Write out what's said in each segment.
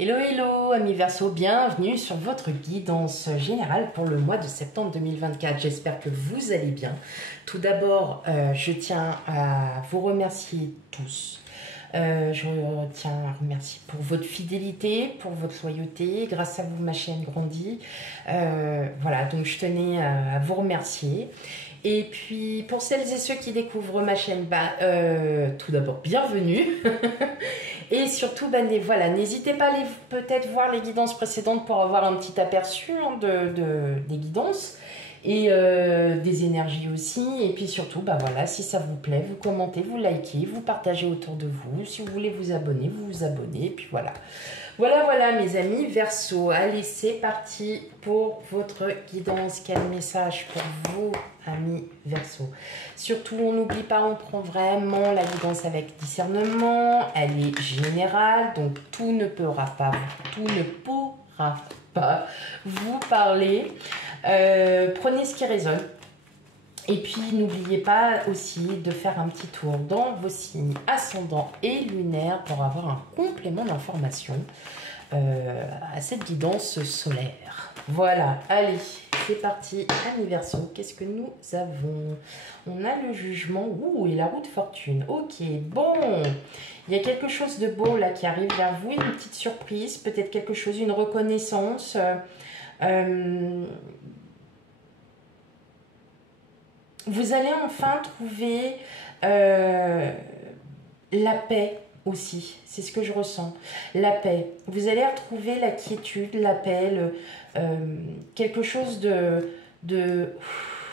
Hello, hello, amis Verseau, bienvenue sur votre guidance générale pour le mois de septembre 2024. J'espère que vous allez bien. Tout d'abord, je tiens à vous remercier tous. Je tiens à remercier pour votre fidélité, pour votre loyauté. Grâce à vous, ma chaîne grandit. Voilà, donc je tenais à vous remercier. Et puis, pour celles et ceux qui découvrent ma chaîne, tout d'abord, bienvenue. Et surtout, voilà, n'hésitez pas à aller peut-être voir les guidances précédentes pour avoir un petit aperçu des guidances et des énergies aussi. Et puis surtout, voilà, si ça vous plaît, vous commentez, vous likez, vous partagez autour de vous. Si vous voulez vous abonner, vous vous abonnez. Et puis voilà. Voilà, mes amis Verseau. Allez, c'est parti pour votre guidance. Quel message pour vous, amis Verseau? Surtout, on n'oublie pas, on prend vraiment la guidance avec discernement. Elle est générale, donc tout ne pourra pas vous parler. Prenez ce qui résonne. Et puis, n'oubliez pas aussi de faire un petit tour dans vos signes ascendants et lunaires pour avoir un complément d'information à cette guidance solaire. Voilà, allez, c'est parti. Amis Verseau, qu'est-ce que nous avons? On a le jugement, et la roue de fortune. Ok, bon, il y a quelque chose de beau là qui arrive vers vous, une petite surprise, peut-être quelque chose, une reconnaissance. Vous allez enfin trouver la paix aussi. C'est ce que je ressens. La paix. Vous allez retrouver la quiétude, la paix, quelque chose de...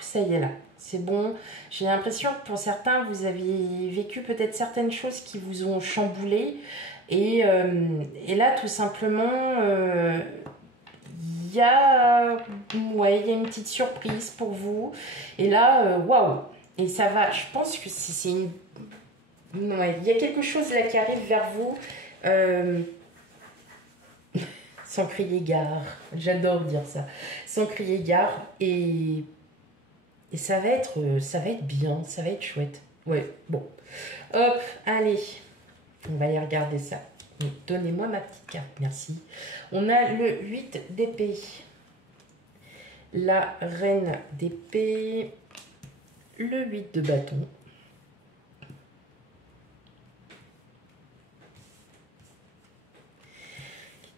Ça y est là. C'est bon. J'ai l'impression que pour certains, vous avez vécu peut-être certaines choses qui vous ont chamboulé. Et là, tout simplement... il y a une petite surprise pour vous. Et là, waouh! Et ça va, je pense que c'est une... Ouais, il y a quelque chose là qui arrive vers vous. Sans crier gare. J'adore dire ça. Sans crier gare. Et ça va être bien. Ça va être chouette. Ouais, bon. Hop, allez. On va y regarder ça. Donnez-moi ma petite carte, merci. On a le 8 d'épée, la reine d'épée, le 8 de bâton,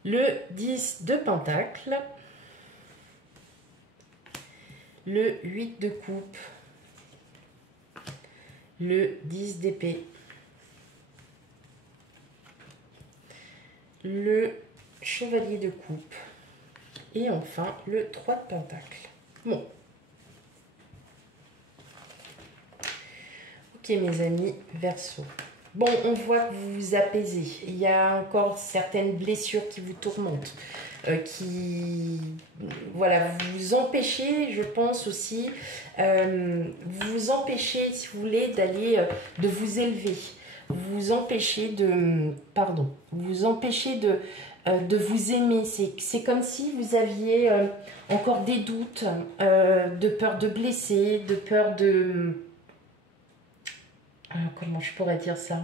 le 10 de pentacle, le 8 de coupe, le 10 d'épée, le chevalier de coupe et enfin le 3 de pentacle. Bon. Ok mes amis Verseau. Bon, on voit que vous vous apaisez. Il y a encore certaines blessures qui vous tourmentent. Voilà, vous empêchez, je pense aussi, vous empêchez, si vous voulez, de vous élever. Vous empêchez de vous aimer. C'est comme si vous aviez encore des doutes, de peur de blesser, de peur de... comment je pourrais dire ça?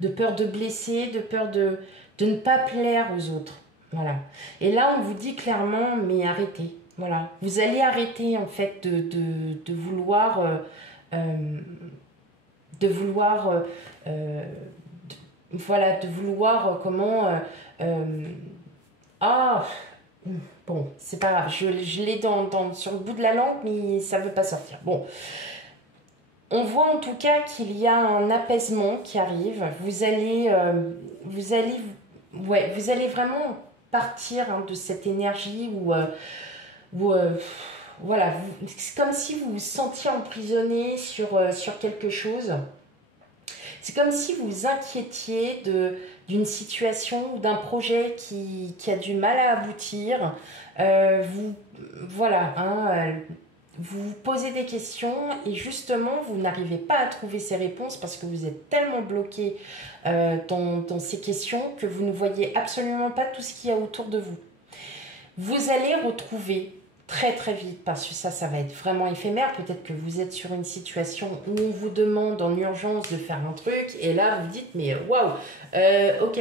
De peur de blesser, de peur de ne pas plaire aux autres. Voilà. Et là, on vous dit clairement, mais arrêtez. Voilà. Vous allez arrêter, en fait, de vouloir... comment... bon, c'est pas grave, je l'ai sur le bout de la langue, mais ça veut pas sortir. Bon, on voit en tout cas qu'il y a un apaisement qui arrive. Vous allez vraiment partir de cette énergie où voilà, c'est comme si vous vous sentiez emprisonné sur quelque chose. C'est comme si vous vous inquiétiez d'une situation ou d'un projet qui a du mal à aboutir. Vous vous posez des questions et justement, vous n'arrivez pas à trouver ces réponses parce que vous êtes tellement bloqué dans ces questions que vous ne voyez absolument pas tout ce qu'il y a autour de vous. Vous allez retrouver très très vite, parce que ça va être vraiment éphémère. Peut-être que vous êtes sur une situation où on vous demande en urgence de faire un truc et là vous dites mais waouh, ok,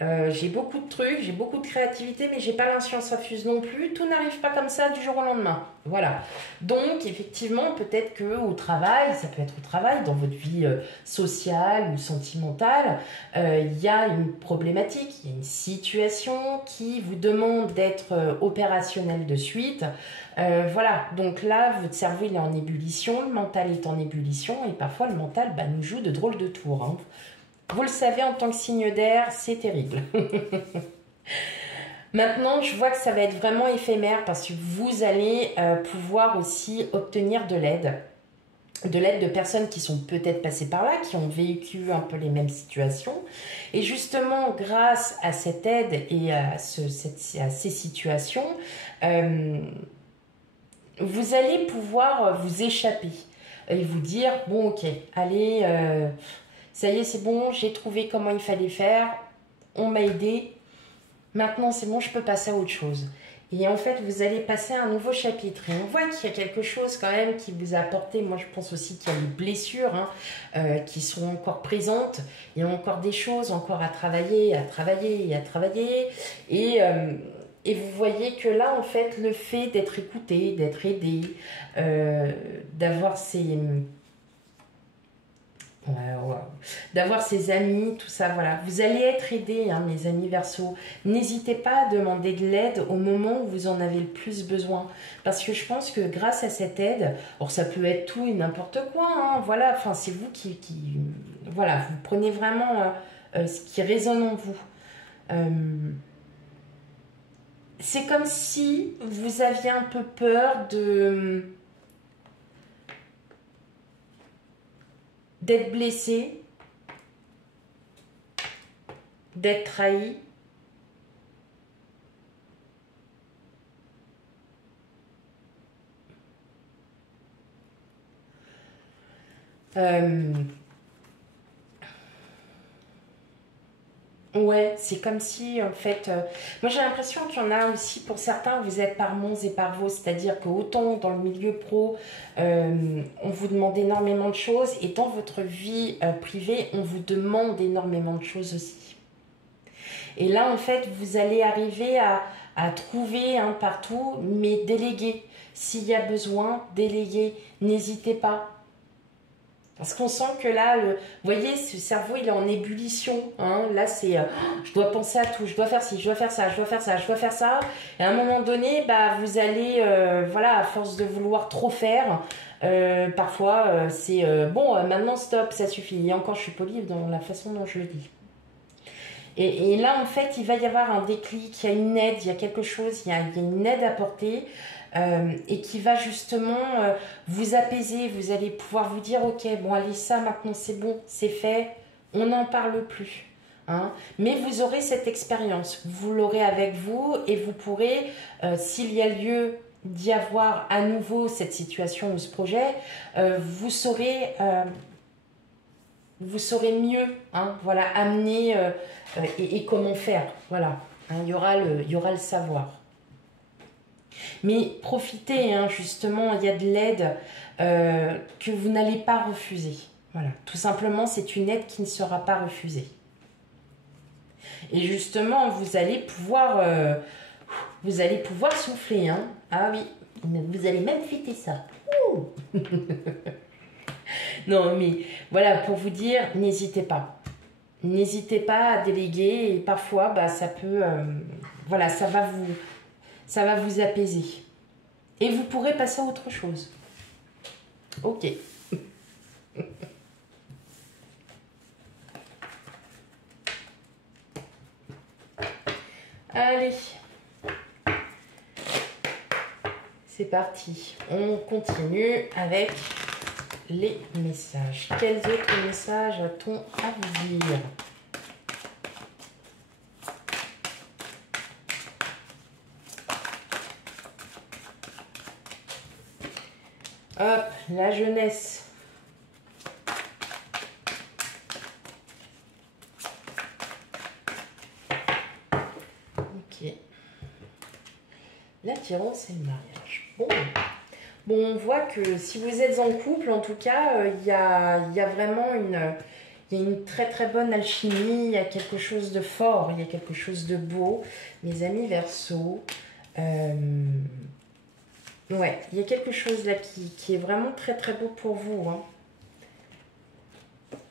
J'ai beaucoup de trucs, j'ai beaucoup de créativité, mais j'ai pas l'inscience infuse non plus. Tout n'arrive pas comme ça du jour au lendemain. Voilà. Donc, effectivement, peut-être que au travail, ça peut être au travail, dans votre vie sociale ou sentimentale, il y a une problématique, il y a une situation qui vous demande d'être opérationnel de suite. Voilà. Donc là, votre cerveau il est en ébullition, le mental est en ébullition, et parfois le mental nous joue de drôles de tours, hein. Vous le savez, en tant que signe d'air, c'est terrible. Maintenant, je vois que ça va être vraiment éphémère parce que vous allez pouvoir aussi obtenir de l'aide. De l'aide de personnes qui sont peut-être passées par là, qui ont vécu un peu les mêmes situations. Et justement, grâce à cette aide et à ces situations, vous allez pouvoir vous échapper et vous dire, bon ok, allez... ça y est, c'est bon, j'ai trouvé comment il fallait faire, on m'a aidé, maintenant c'est bon, je peux passer à autre chose. Et en fait, vous allez passer à un nouveau chapitre. Et on voit qu'il y a quelque chose quand même qui vous a apporté. Moi, je pense aussi qu'il y a des blessures qui sont encore présentes. Il y a encore des choses encore à travailler, à travailler et à travailler. Et vous voyez que là, en fait, le fait d'être écouté, d'être aidé, d'avoir ces... d'avoir ses amis, tout ça, voilà. Vous allez être aidés, hein, mes amis Verseau. N'hésitez pas à demander de l'aide au moment où vous en avez le plus besoin. Parce que je pense que grâce à cette aide, alors ça peut être tout et n'importe quoi, hein, voilà, enfin, c'est vous qui... Voilà, vous prenez vraiment ce qui résonne en vous. C'est comme si vous aviez un peu peur d'être blessé, d'être trahi. Ouais, c'est comme si, en fait... moi, j'ai l'impression qu'il y en a aussi, pour certains, vous êtes par mons et par vos. C'est-à-dire que autant dans le milieu pro, on vous demande énormément de choses, et dans votre vie privée, on vous demande énormément de choses aussi. Et là, en fait, vous allez arriver à trouver partout, mais déléguer. S'il y a besoin, déléguer. N'hésitez pas. Parce qu'on sent que là, vous voyez, ce cerveau, il est en ébullition. Hein. Là, c'est, je dois penser à tout, je dois faire ci, je dois faire ça, je dois faire ça, je dois faire ça. Et à un moment donné, vous allez, voilà, à force de vouloir trop faire, parfois, c'est, bon, maintenant, stop, ça suffit. Et encore, je suis polie dans la façon dont je le dis. Et là, en fait, il va y avoir un déclic, il y a une aide, il y a quelque chose, il y a une aide apportée. Et qui va justement vous apaiser. Vous allez pouvoir vous dire, ok, bon allez, ça maintenant c'est bon, c'est fait, on n'en parle plus. Hein. Mais vous aurez cette expérience, vous l'aurez avec vous et vous pourrez, s'il y a lieu d'y avoir à nouveau cette situation ou ce projet, vous saurez mieux, hein, voilà, amener et comment faire. Voilà, hein, il y aura le savoir. Mais profitez, hein, justement, il y a de l'aide que vous n'allez pas refuser. Voilà, tout simplement, c'est une aide qui ne sera pas refusée. Et justement, vous allez pouvoir souffler. Hein. Ah oui, vous allez même fêter ça. Non, mais voilà, pour vous dire, n'hésitez pas. N'hésitez pas à déléguer et parfois, ça peut... voilà, ça va vous apaiser. Et vous pourrez passer à autre chose. Ok. Allez. C'est parti. On continue avec les messages. Quels autres messages a-t-on à vous dire ? Hop, la jeunesse. Ok. L'attirance et le mariage. Bon, on voit que si vous êtes en couple, en tout cas, il y a vraiment Il y a une très très bonne alchimie, il y a quelque chose de fort, il y a quelque chose de beau. Mes amis Verseau, ouais, il y a quelque chose là qui est vraiment très très beau pour vous. Hein.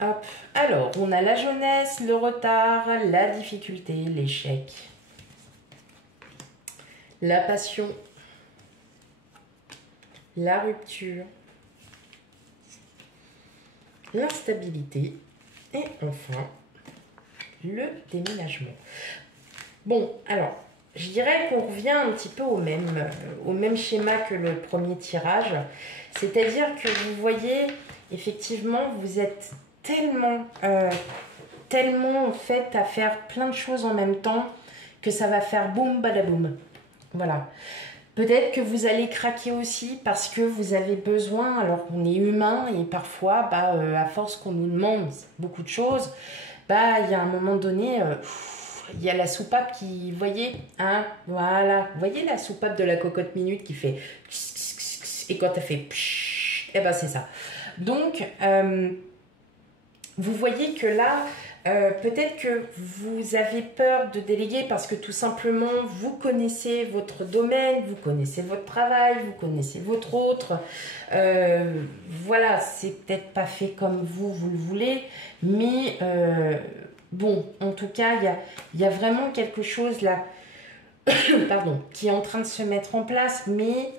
Hop. Alors, on a la jeunesse, le retard, la difficulté, l'échec, la passion, la rupture, l'instabilité et enfin le déménagement. Bon, alors, je dirais qu'on revient un petit peu au même schéma que le premier tirage. C'est-à-dire que vous voyez, effectivement, vous êtes tellement en fait à faire plein de choses en même temps que ça va faire boum badaboum. Voilà. Peut-être que vous allez craquer aussi parce que vous avez besoin, alors qu'on est humain et parfois, à force qu'on nous demande beaucoup de choses, il y a un moment donné, il y a la soupape qui, vous voyez, hein, voilà, vous voyez la soupape de la cocotte minute qui fait et quand elle fait et ben c'est ça. Donc, vous voyez que là, peut-être que vous avez peur de déléguer parce que tout simplement, vous connaissez votre domaine, vous connaissez votre travail, vous connaissez votre autre. Voilà, c'est peut-être pas fait comme vous le voulez, mais bon, en tout cas, il y a vraiment quelque chose là pardon, qui est en train de se mettre en place, mais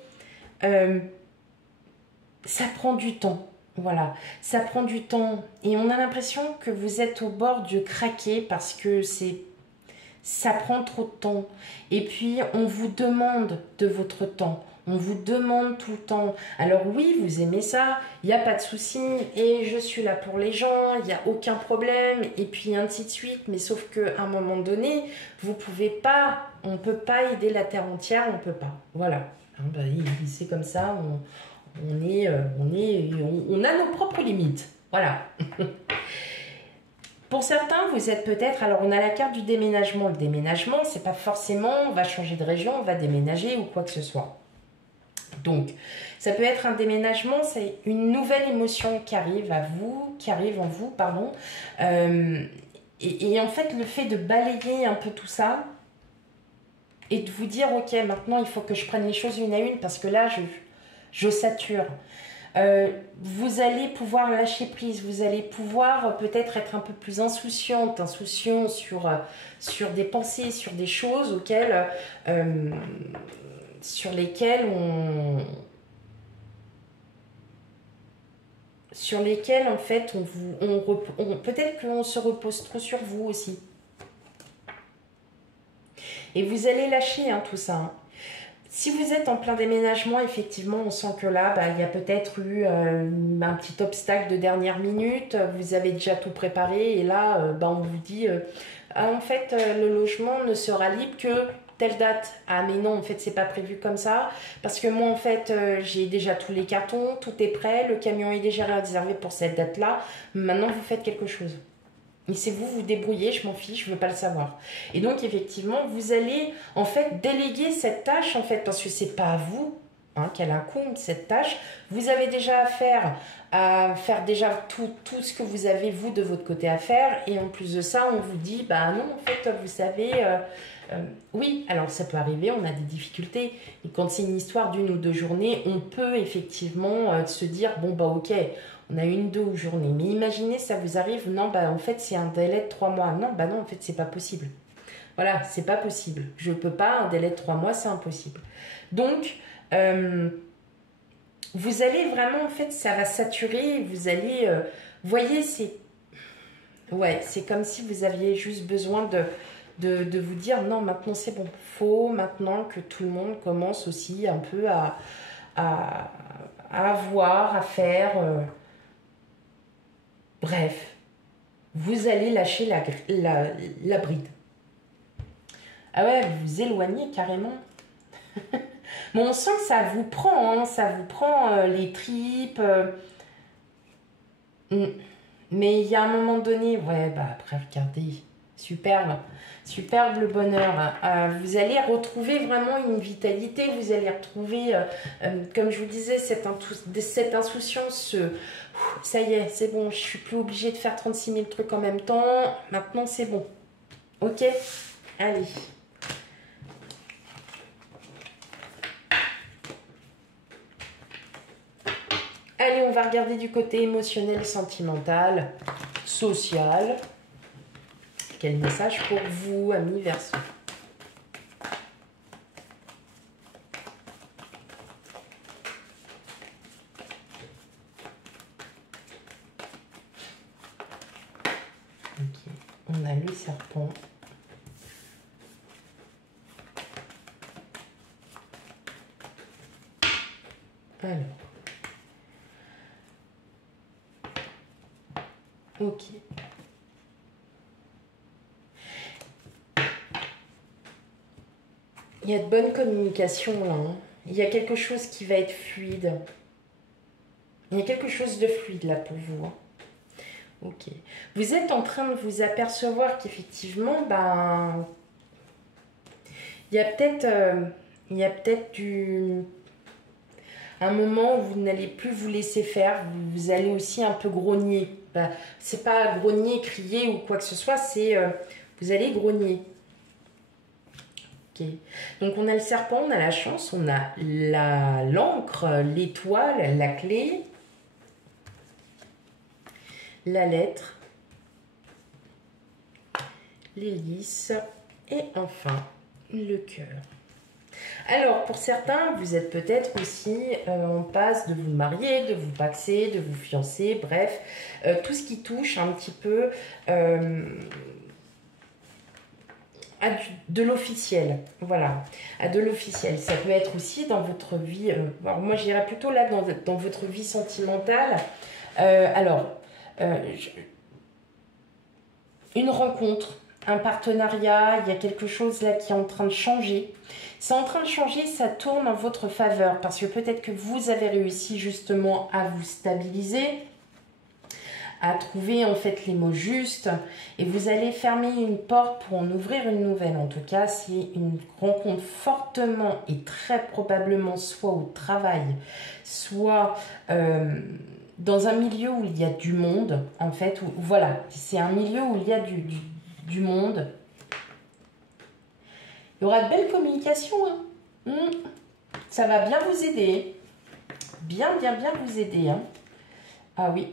ça prend du temps. Voilà, ça prend du temps et on a l'impression que vous êtes au bord du craquer parce que ça prend trop de temps. Et puis, on vous demande de votre temps. On vous demande tout le temps. Alors oui, vous aimez ça, il n'y a pas de souci. Et je suis là pour les gens, il n'y a aucun problème. Et puis ainsi de suite. Mais sauf qu'à un moment donné, vous pouvez pas, on ne peut pas aider la terre entière, on ne peut pas. Voilà. Hein, c'est comme ça, on a nos propres limites. Voilà. Pour certains, vous êtes peut-être... Alors, on a la carte du déménagement. Le déménagement, c'est pas forcément on va changer de région, on va déménager ou quoi que ce soit. Donc, ça peut être un déménagement, c'est une nouvelle émotion qui arrive à vous, qui arrive en vous, pardon. Et en fait, le fait de balayer un peu tout ça et de vous dire, ok, maintenant, il faut que je prenne les choses une à une parce que là, je sature. Vous allez pouvoir lâcher prise, vous allez pouvoir peut-être être un peu plus insouciant sur des pensées, sur des choses auxquelles, sur lesquelles en fait peut-être qu'on se repose trop sur vous aussi. Et vous allez lâcher tout ça. Hein. Si vous êtes en plein déménagement, effectivement, on sent que là, il y a peut-être eu un petit obstacle de dernière minute. Vous avez déjà tout préparé et là, on vous dit, en fait, le logement ne sera libre que telle date. Ah mais non, en fait, c'est pas prévu comme ça. Parce que moi, en fait, j'ai déjà tous les cartons, tout est prêt, le camion est déjà réservé pour cette date-là. Maintenant, vous faites quelque chose. Mais c'est vous débrouillez, je m'en fiche, je veux pas le savoir. Et donc, effectivement, vous allez, en fait, déléguer cette tâche, en fait, parce que c'est pas à vous qu'elle incombe, cette tâche. Vous avez déjà à faire déjà tout ce que vous avez, vous, de votre côté à faire. Et en plus de ça, on vous dit, non, en fait, vous savez... oui, alors ça peut arriver, on a des difficultés. Et quand c'est une histoire d'une ou deux journées, on peut effectivement se dire, ok... On a 1-2 journées. Mais imaginez, ça vous arrive, non, en fait, c'est un délai de 3 mois. Non, non, en fait, c'est pas possible. Voilà, c'est pas possible. Je peux pas, un délai de 3 mois, c'est impossible. Donc, vous allez vraiment, en fait, ça va saturer. Vous allez, voyez, c'est comme si vous aviez juste besoin de vous dire, non, maintenant, c'est bon. Faut maintenant que tout le monde commence aussi un peu à voir, à faire... Bref, vous allez lâcher la bride. Ah ouais, vous vous éloignez carrément. Bon, on sent que ça vous prend, ça vous prend les tripes. Mais il y a un moment donné, après regardez, Superbe. Superbe le bonheur. Vous allez retrouver vraiment une vitalité. Vous allez retrouver, comme je vous disais, cette insouciance. Ça y est, c'est bon. Je suis plus obligée de faire 36 000 trucs en même temps. Maintenant, c'est bon. Ok? Allez. Allez, on va regarder du côté émotionnel, sentimental, social. Quel message pour vous, amis Verseau? Ok, on a le serpent. Alors. Ok. Il y a de bonnes communications là. Hein. Il y a quelque chose qui va être fluide. Il y a quelque chose de fluide là pour vous. Hein. Ok. Vous êtes en train de vous apercevoir qu'effectivement, ben, il y a peut-être un moment où vous n'allez plus vous laisser faire. Vous allez aussi un peu grogner. Ben, c'est pas grogner, crier ou quoi que ce soit. C'est vous allez grogner. Okay. Donc on a le serpent, on a la chance, on a l'encre, l'étoile, la clé, la lettre, l'hélice et enfin le cœur. Alors pour certains, vous êtes peut-être aussi en passe de vous marier, de vous paxer, de vous fiancer, bref, tout ce qui touche un petit peu de l'officiel, voilà, à de l'officiel. Ça peut être aussi dans votre vie, alors moi j'irais plutôt là dans votre vie sentimentale. Une rencontre, un partenariat, il y a quelque chose là qui est en train de changer. C'est en train de changer, ça tourne en votre faveur parce que peut-être que vous avez réussi justement à vous stabiliser, à trouver en fait les mots justes et vous allez fermer une porte pour en ouvrir une nouvelle. En tout cas, c'est une rencontre fortement et très probablement soit au travail, soit dans un milieu où il y a du monde, en fait. Voilà, c'est un milieu où il y a du monde. Il y aura de belles communications. Hein. Ça va bien vous aider. Bien vous aider. Hein. Ah oui.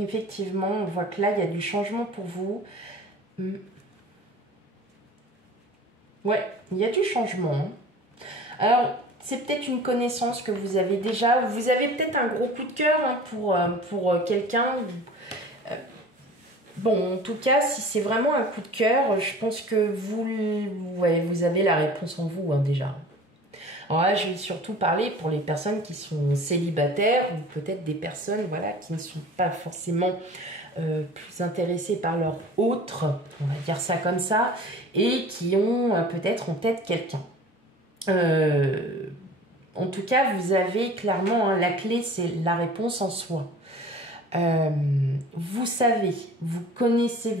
Effectivement, on voit que là, il y a du changement pour vous. Ouais, il y a du changement. Hein. Alors, c'est peut-être une connaissance que vous avez déjà. Vous avez peut-être un gros coup de cœur hein, pour quelqu'un. Bon, en tout cas, si c'est vraiment un coup de cœur, je pense que vous avez la réponse en vous hein, déjà. Alors là, je vais surtout parler pour les personnes qui sont célibataires ou peut-être des personnes voilà, qui ne sont pas forcément plus intéressées par leur autre, on va dire ça comme ça, et qui ont peut-être en tête quelqu'un. En tout cas, vous avez clairement, hein, la clé, c'est la réponse en soi. Vous savez, vous connaissez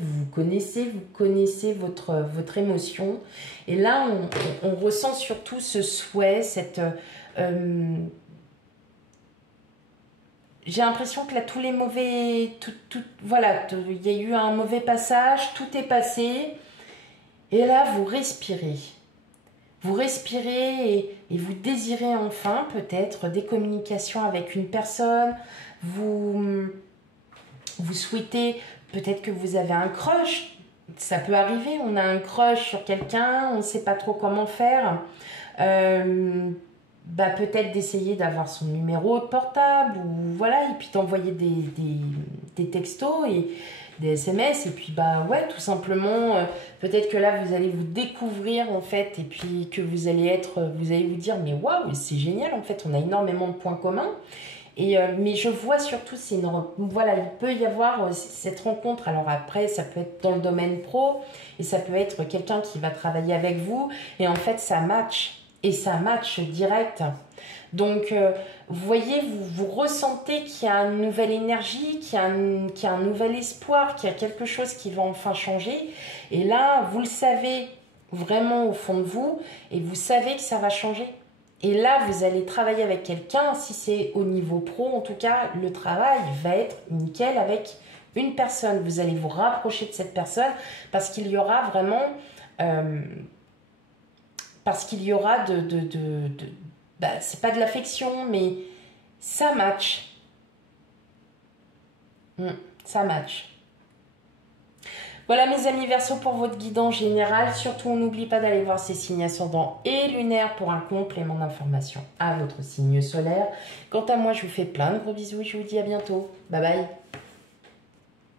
votre émotion. Et là, on ressent surtout ce souhait, j'ai l'impression que là, tous les mauvais... voilà, il y a eu un mauvais passage, tout est passé. Et là, vous respirez. Vous respirez et vous désirez enfin peut-être des communications avec une personne. Vous souhaitez, peut-être que vous avez un crush. Ça peut arriver, on a un crush sur quelqu'un, on ne sait pas trop comment faire. Peut-être d'essayer d'avoir son numéro de portable ou voilà, et puis d'envoyer des textos et des SMS et puis tout simplement peut-être que là vous allez vous découvrir en fait et puis que vous allez vous dire mais waouh, c'est génial en fait, on a énormément de points communs. Mais je vois surtout, voilà, il peut y avoir cette rencontre. Alors après, ça peut être dans le domaine pro et ça peut être quelqu'un qui va travailler avec vous et en fait, ça match. et ça match direct. Donc, vous voyez, vous ressentez qu'il y a une nouvelle énergie, qu'il y a un nouvel espoir, qu'il y a quelque chose qui va enfin changer. Et là, vous le savez vraiment au fond de vous et vous savez que ça va changer. Et là, vous allez travailler avec quelqu'un, si c'est au niveau pro, en tout cas, le travail va être nickel avec une personne. Vous allez vous rapprocher de cette personne parce qu'il y aura vraiment... parce qu'il y aura bah, c'est pas de l'affection, mais ça match. Ça match. Voilà mes amis Verseau pour votre guidance générale. Surtout, on n'oublie pas d'aller voir ces signes ascendants et lunaires pour un complément d'information à votre signe solaire. Quant à moi, je vous fais plein de gros bisous et je vous dis à bientôt. Bye bye.